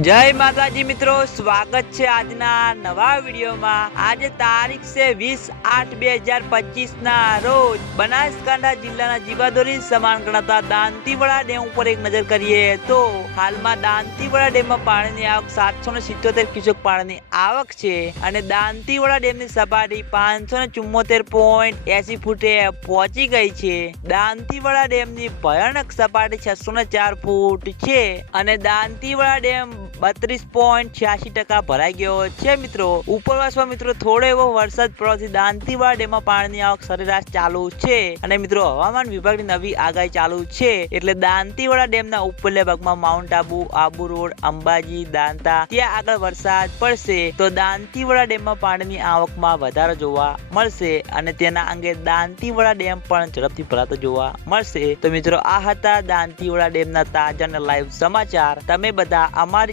જય માતાજી મિત્રો, સ્વાગત છે આજના નવા વિડીયોમાં. આજે તારીખ છે વીસ આઠ બે હજાર પચીસ ના રોજ બનાસકાંઠા જિલ્લાના જીવાદોરી સમાન ગણાતા દાંતીવાડા ડેમ ઉપર એક નજર કરીએ તો હાલમાં દાંતીવાડા ડેમમાં પાણીની આવક સાતસો ને સિત્યોતેર ક્યુસેક પાણીની આવક છે અને દાંતીવાડા ડેમની સપાટી પાંચસો ને ચુમ્મોતેર પોઈન્ટ એસી ફૂટે પહોંચી ગઈ છે. દાંતીવાડા ડેમની ભયાનક સપાટી છસો ને ચાર ફૂટ છે અને દાંતીવાડા ડેમ બત્રીસ પોઈન્ટ છ્યાસી ટકા ભરાઈ ગયો છે મિત્રો, ઉપરવાસમાં મિત્રો, થોડો એવો વરસાદ પડવાથી દાંતીવાડા ડેમમાં પાણીની આવક સરેરાશ ચાલુ છે. અને મિત્રો, હવામાન વિભાગની નવી આગાહી ચાલુ છે. એટલે દાંતીવાડા ડેમના ઉપરલા ભાગમાં માઉન્ટ આબુ આબુ રોડ, અંબાજી, દાંતા, ત્યાં આગળ વરસાદ પડશે. તો દાંતીવાડા ડેમમાં પાણીની આવકમાં વધારો જોવા મળશે અને તેના અંગે દાંતીવાડા ડેમ પણ ઝડપથી ભરાતો જોવા મળશે. તો મિત્રો, આ હતા દાંતીવાડા ડેમના તાજા અને લાઈવ સમાચાર. તમે બધા અમારી